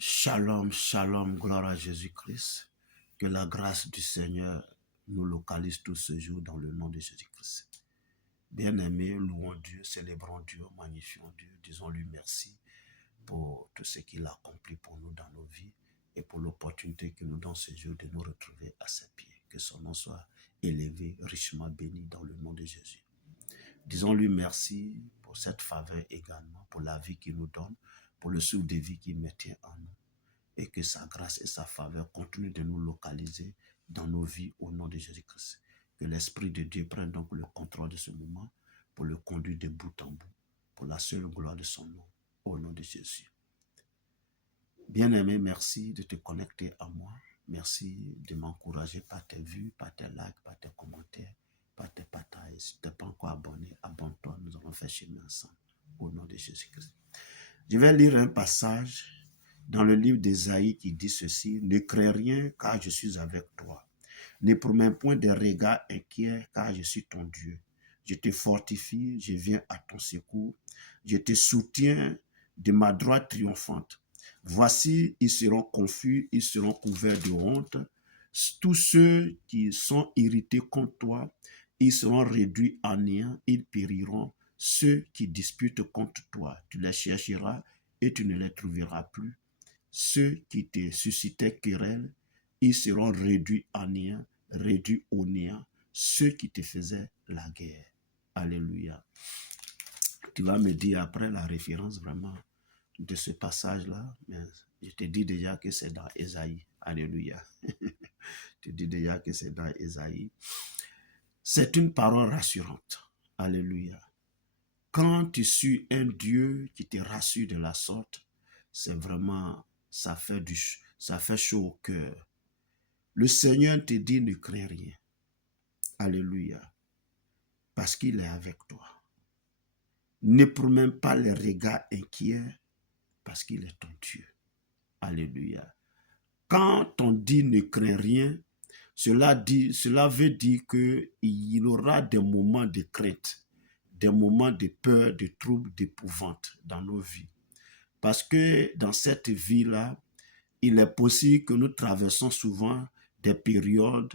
Shalom, shalom, gloire à Jésus-Christ. Que la grâce du Seigneur nous localise tous ce jour dans le nom de Jésus-Christ. Bien-aimés, louons Dieu, célébrons Dieu, magnifions Dieu, disons-lui merci pour tout ce qu'il a accompli pour nous dans nos vies et pour l'opportunité qu'il nous donne ce jour de nous retrouver à ses pieds. Que son nom soit élevé, richement béni dans le nom de Jésus. Disons-lui merci pour cette faveur également, pour la vie qu'il nous donne, pour le souffle de vie qu'il maintient en nous. Et que sa grâce et sa faveur continuent de nous localiser dans nos vies au nom de Jésus-Christ. Que l'Esprit de Dieu prenne donc le contrôle de ce moment pour le conduire de bout en bout, pour la seule gloire de son nom, au nom de Jésus. Bien-aimé, merci de te connecter à moi. Merci de m'encourager par tes vues, par tes likes, par tes commentaires, par tes partages. Si tu n'es pas encore abonné, abonne-toi. Nous allons faire chemin ensemble, au nom de Jésus-Christ. Je vais lire un passage dans le livre d'Ésaïe qui dit ceci: « Ne crains rien, car je suis avec toi. Ne promets point de regards inquiets, car je suis ton Dieu. Je te fortifie, je viens à ton secours. Je te soutiens de ma droite triomphante. Voici, ils seront confus, ils seront couverts de honte. Tous ceux qui sont irrités contre toi, ils seront réduits en néant, ils périront. Ceux qui disputent contre toi, tu les chercheras et tu ne les trouveras plus. Ceux qui te suscitaient querelle, ils seront réduits en néant, réduits au néant. Ceux qui te faisaient la guerre. » Alléluia. Tu vas me dire après la référence vraiment de ce passage-là, mais je te dis déjà que c'est dans Ésaïe. Alléluia. Je te dis déjà que c'est dans Ésaïe. C'est une parole rassurante. Alléluia. Quand tu suis un Dieu qui te rassure de la sorte, c'est vraiment, ça fait chaud au cœur. Le Seigneur te dit ne crains rien. Alléluia. Parce qu'il est avec toi. Ne promets pas les regards inquiets parce qu'il est ton Dieu. Alléluia. Quand on dit ne crains rien, cela veut dire qu'il y aura des moments de crainte, des moments de peur, de trouble, d'épouvante dans nos vies. Parce que dans cette vie-là, il est possible que nous traversons souvent des périodes,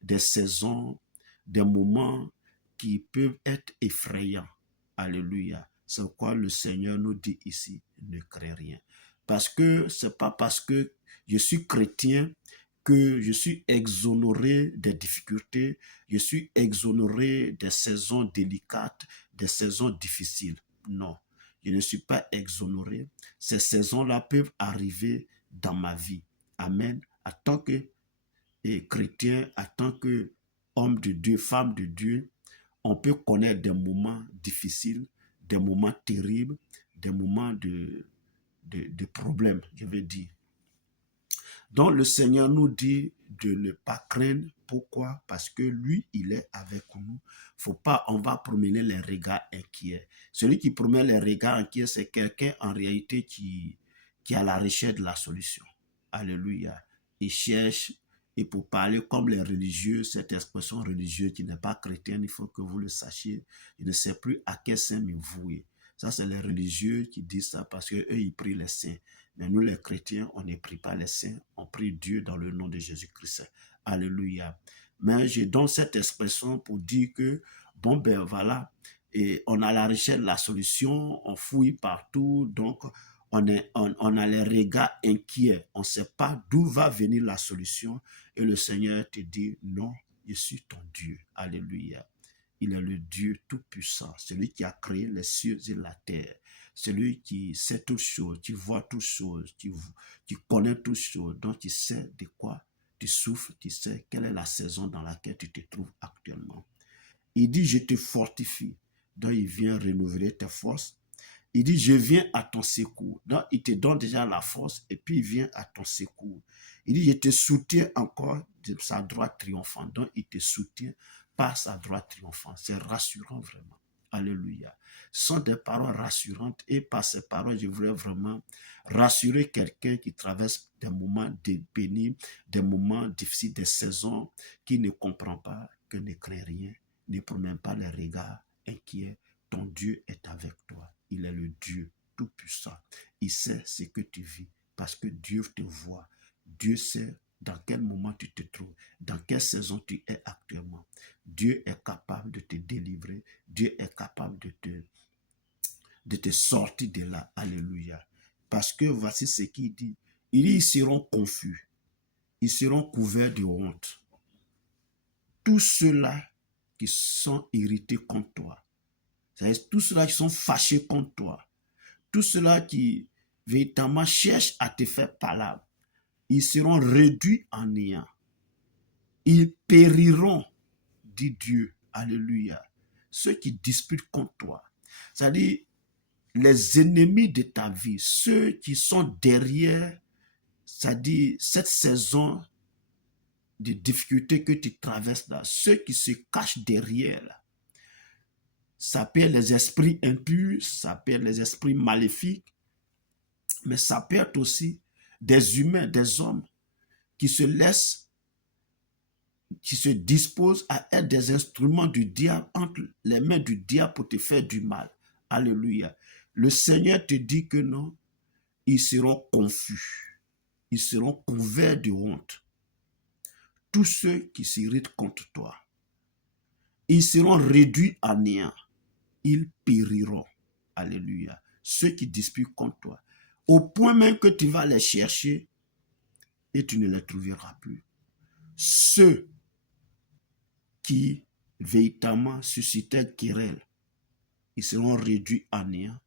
des saisons, des moments qui peuvent être effrayants. Alléluia. C'est pourquoi le Seigneur nous dit ici, ne crains rien. Parce que c'est pas parce que je suis chrétien que je suis exonéré des difficultés, je suis exonéré des saisons délicates, des saisons difficiles. Non, je ne suis pas exonéré. Ces saisons-là peuvent arriver dans ma vie. Amen. En tant que chrétien, en tant qu'homme de Dieu, femme de Dieu, on peut connaître des moments difficiles, des moments terribles, des moments de problèmes, je veux dire. Donc le Seigneur nous dit de ne pas craindre. Pourquoi? Parce que lui, il est avec nous. Faut pas, on va promener les regards inquiets. Celui qui promet les regards inquiets, c'est quelqu'un en réalité qui a la recherche de la solution. Alléluia. Il cherche, et pour parler comme les religieux, cette expression religieuse qui n'est pas chrétienne, il faut que vous le sachiez. Je ne sais plus à quel saint me vouer. Ça, c'est les religieux qui disent ça parce qu'eux, ils prient les saints. Mais nous, les chrétiens, on ne prie pas les saints, on prie Dieu dans le nom de Jésus-Christ. Alléluia. Mais je donne cette expression pour dire que, bon, ben voilà, et on a la recherche de la solution, on fouille partout, donc on a les regards inquiets, on ne sait pas d'où va venir la solution, et le Seigneur te dit, non, je suis ton Dieu. Alléluia. Il est le Dieu tout-puissant, celui qui a créé les cieux et la terre, celui qui sait toutes choses, qui voit toutes choses, qui connaît toutes choses, donc tu sais de quoi tu souffres, tu sais quelle est la saison dans laquelle tu te trouves actuellement. Il dit, je te fortifie, donc il vient renouveler tes forces. Il dit, je viens à ton secours. Donc, il te donne déjà la force et puis il vient à ton secours. Il dit, je te soutiens encore de sa droite triomphante. Donc, il te soutient par sa droite triomphante. C'est rassurant vraiment. Alléluia. Ce sont des paroles rassurantes et par ces paroles, je voulais vraiment rassurer quelqu'un qui traverse des moments pénibles, des moments difficiles, des saisons, qui ne comprend pas, que ne craint rien, ne promène pas les regards inquiets. Ton Dieu est avec toi. Il est le Dieu tout-puissant. Il sait ce que tu vis. Parce que Dieu te voit. Dieu sait dans quel moment tu te trouves, dans quelle saison tu es actuellement. Dieu est capable de te délivrer. Dieu est capable de te sortir de là. Alléluia. Parce que voici ce qu'il dit. Il dit, ils seront confus. Ils seront couverts de honte. Tous ceux-là qui sont irrités contre toi, c'est-à-dire tous ceux-là qui sont fâchés contre toi, tous ceux-là qui véritablement cherchent à te faire palabre, ils seront réduits en néant. Ils périront, dit Dieu. Alléluia. Ceux qui disputent contre toi, c'est-à-dire les ennemis de ta vie, ceux qui sont derrière, c'est-à-dire cette saison de difficultés que tu traverses là, ceux qui se cachent derrière là, ça peut être les esprits impurs, ça peut être les esprits maléfiques, mais ça peut être aussi des humains, des hommes qui se laissent, qui se disposent à être des instruments du diable entre les mains du diable pour te faire du mal. Alléluia. Le Seigneur te dit que non, ils seront confus, ils seront couverts de honte. Tous ceux qui s'irritent contre toi, ils seront réduits à néant. Ils périront. Alléluia. Ceux qui disputent contre toi. Au point même que tu vas les chercher et tu ne les trouveras plus. Ceux qui véritablement suscitaient querelle, ils seront réduits à néant.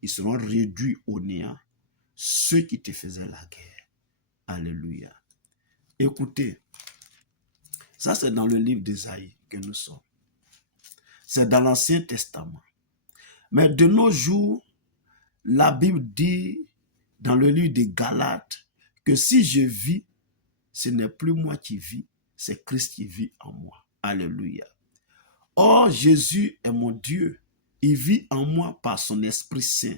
Ils seront réduits au néant. Ceux qui te faisaient la guerre. Alléluia. Écoutez, ça c'est dans le livre d'Ésaïe que nous sommes. C'est dans l'Ancien Testament. Mais de nos jours, la Bible dit dans le livre des Galates que si je vis, ce n'est plus moi qui vis, c'est Christ qui vit en moi. Alléluia. Or, Jésus est mon Dieu. Il vit en moi par son Esprit Saint.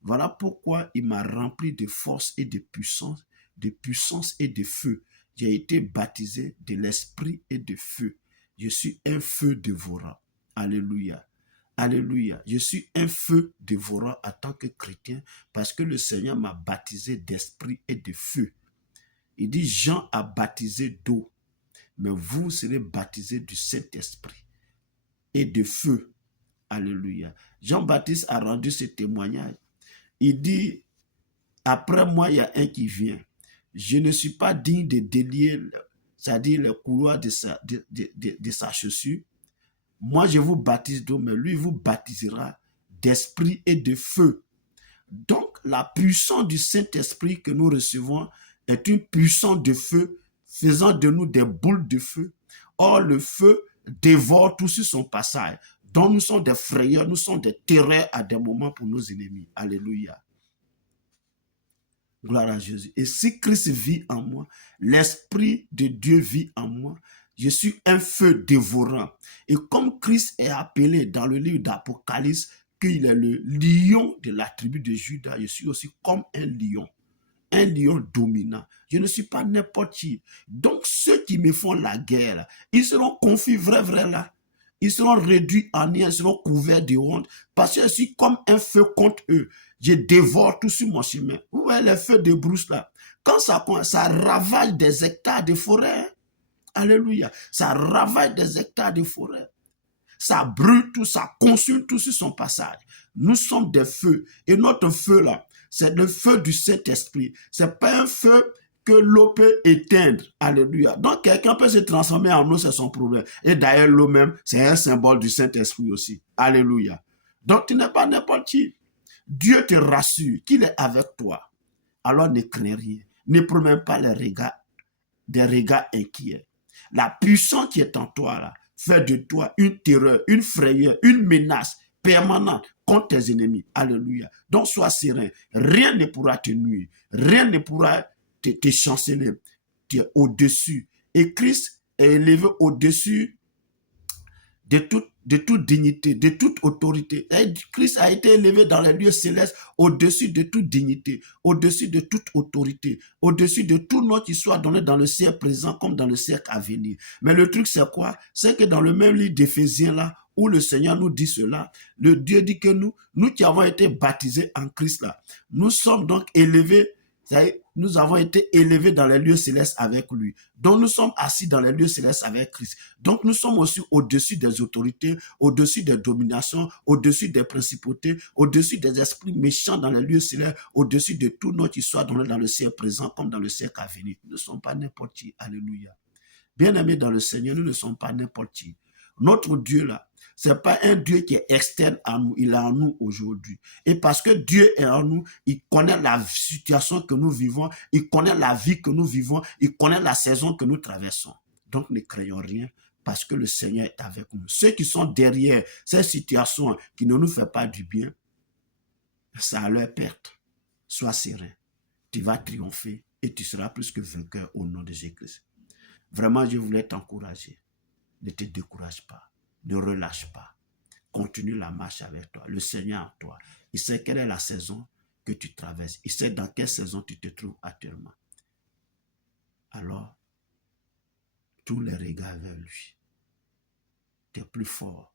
Voilà pourquoi il m'a rempli de force et de puissance et de feu. J'ai été baptisé de l'Esprit et de feu. Je suis un feu dévorant. Alléluia. Alléluia. Je suis un feu dévorant en tant que chrétien parce que le Seigneur m'a baptisé d'esprit et de feu. Il dit, Jean a baptisé d'eau, mais vous serez baptisés du Saint-Esprit et de feu. Alléluia. Jean-Baptiste a rendu ce témoignage. Il dit, après moi, il y a un qui vient. Je ne suis pas digne de délier, c'est-à-dire le couloir de sa chaussure. Moi, je vous baptise d'eau, mais lui vous baptisera d'esprit et de feu. Donc, la puissance du Saint-Esprit que nous recevons est une puissance de feu, faisant de nous des boules de feu. Or, le feu dévore tout sur son passage. Donc, nous sommes des frayeurs, nous sommes des terreurs à des moments pour nos ennemis. Alléluia. Gloire à Jésus. Et si Christ vit en moi, l'Esprit de Dieu vit en moi, je suis un feu dévorant. Et comme Christ est appelé dans le livre d'Apocalypse qu'il est le lion de la tribu de Juda, je suis aussi comme un lion dominant. Je ne suis pas n'importe qui. Donc ceux qui me font la guerre, ils seront confus, vrai là. Ils seront réduits en néant, ils seront couverts de honte parce que je suis comme un feu contre eux. Je dévore tout sur mon chemin. Vous voyez les feux de brousse là. Quand ça ravage des hectares de forêt. Alléluia. Ça ravage des hectares de forêt. Ça brûle tout, ça consume tout sur son passage. Nous sommes des feux. Et notre feu là, c'est le feu du Saint-Esprit. Ce n'est pas un feu que l'eau peut éteindre. Alléluia. Donc quelqu'un peut se transformer en eau, c'est son problème. Et d'ailleurs l'eau même, c'est un symbole du Saint-Esprit aussi. Alléluia. Donc tu n'es pas n'importe qui. Dieu te rassure qu'il est avec toi. Alors ne crains rien. Ne promène pas des regards inquiets. La puissance qui est en toi là, fait de toi une terreur, une frayeur, une menace permanente contre tes ennemis. Alléluia. Donc sois serein. Rien ne pourra te nuire. Rien ne pourra te chanceler. Tu es au-dessus. Et Christ est élevé au-dessus de toute dignité, de toute autorité. Et Christ a été élevé dans les lieux célestes au-dessus de toute dignité, au-dessus de toute autorité, au-dessus de tout nom qui soit donné dans le siècle présent comme dans le siècle à venir. Mais le truc c'est quoi? C'est que dans le même livre d'Éphésiens là, où le Seigneur nous dit cela, le Dieu dit que nous qui avons été baptisés en Christ là, nous sommes donc élevés, Nous avons été élevés dans les lieux célestes avec lui. Donc nous sommes assis dans les lieux célestes avec Christ. Donc nous sommes aussi au-dessus des autorités, au-dessus des dominations, au-dessus des principautés, au-dessus des esprits méchants dans les lieux célestes, au-dessus de tout notre histoire dans le siècle présent comme dans le siècle à venir. Nous ne sommes pas n'importe qui. Alléluia. Bien-aimés dans le Seigneur, nous ne sommes pas n'importe qui. Notre Dieu là, ce n'est pas un Dieu qui est externe à nous, il est en nous aujourd'hui. Et parce que Dieu est en nous, il connaît la situation que nous vivons, il connaît la vie que nous vivons, il connaît la saison que nous traversons. Donc ne craignons rien parce que le Seigneur est avec nous. Ceux qui sont derrière ces situations qui ne nous font pas du bien, c'est à leur perte. Sois serein, tu vas triompher et tu seras plus que vainqueur au nom de Jésus-Christ. Vraiment, je voulais t'encourager. Ne te décourage pas. Ne relâche pas. Continue la marche avec toi. Le Seigneur en toi. Il sait quelle est la saison que tu traverses. Il sait dans quelle saison tu te trouves actuellement. Alors, tous les regards vers lui. Tu es plus fort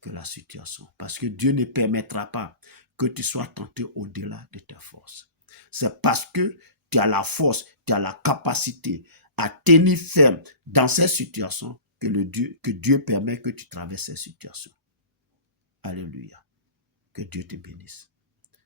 que la situation. Parce que Dieu ne permettra pas que tu sois tenté au-delà de tes forces. C'est parce que tu as la force, tu as la capacité à tenir ferme dans ces situations que Dieu permet que tu traverses ces situations. Alléluia. Que Dieu te bénisse.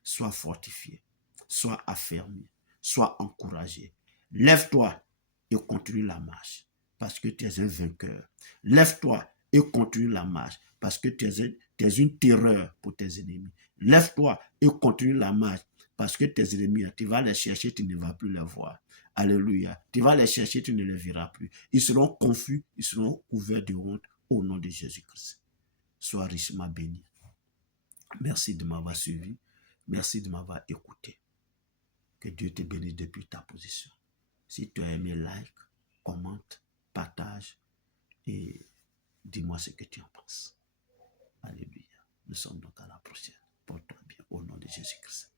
Sois fortifié, sois affermi, sois encouragé. Lève-toi et continue la marche parce que tu es un vainqueur. Lève-toi et continue la marche parce que tu es une terreur pour tes ennemis. Lève-toi et continue la marche parce que tes ennemis, tu vas les chercher, tu ne vas plus les voir. Alléluia. Tu vas les chercher, tu ne les verras plus. Ils seront confus, ils seront couverts de honte au nom de Jésus-Christ. Sois richement béni. Merci de m'avoir suivi. Merci de m'avoir écouté. Que Dieu te bénisse depuis ta position. Si tu as aimé, like, commente, partage et dis-moi ce que tu en penses. Alléluia. Nous sommes donc à la prochaine. Porte-toi bien au nom de Jésus-Christ.